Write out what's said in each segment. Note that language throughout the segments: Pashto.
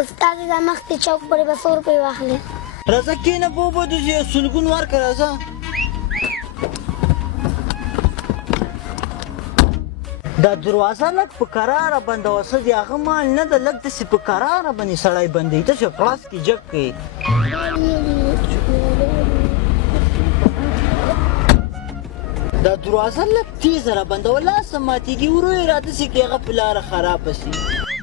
استاد دا مخکې چوک پورې به 100 روپۍ واخلې. راځه کښېنه په وبدو چې یو سلګون ورکړه راځه. دا دروازه لږ په کراره بندوه څه د هغه مال نه ده لږ داسې په کراره باندې سړی بندوي ته چې کړس کې جګ کوي. دا دروازه لږ تیزه را بندوه لاسه ماتېږي ورو یې راداسې کې هغه په لاره خرابه شي.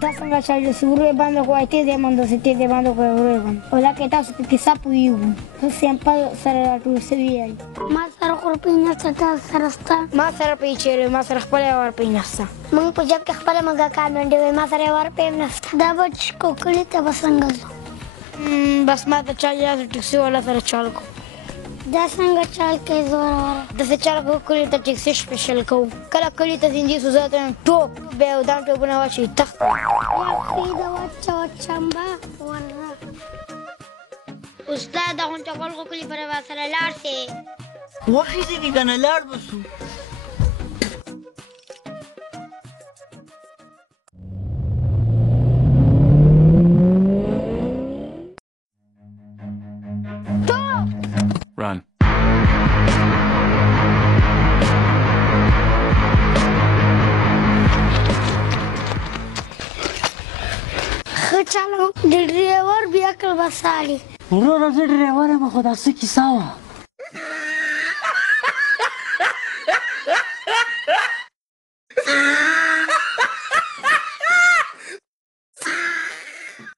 دا څنګه چلېږي چې ورو یې بنده کړو تیز یې بند وسي تیز یې بند کړو ورو یې بند ولکه تاسو په کیسه پوهېږو څه سیمپل سره راټول سوي یاست. ما سره خو روپۍ نشته تا سره شته؟ ما سره روپۍ چیرې ما سره خپله یوه روپۍ نشته. موږ په جب کې خپله موږکان منډې وایي ما سره یوه روپۍ هم نشته. دا به کوکړې ته به څنګه ځو؟ بس ما ته چل یا ټکسي والا سره چل کوو. دا څنګه چل کوې زوروره؟ داسې چل کوو کلي ته ټکسي سپیشل کوو کله کلي ته ځینځي سو زه ته ټوپ بیا یو دام ټوپونه واچوي تخت یخې د وچه چمبه ورره. استاد دا غونټه کول خو کلي پر سره لاړ سې وخېږي که نه لاړ به سو. Run. ښه چلوم د ډریور بیا عقل به ساړي. وروره زه ډریور یم خو دا څه کیسه وه؟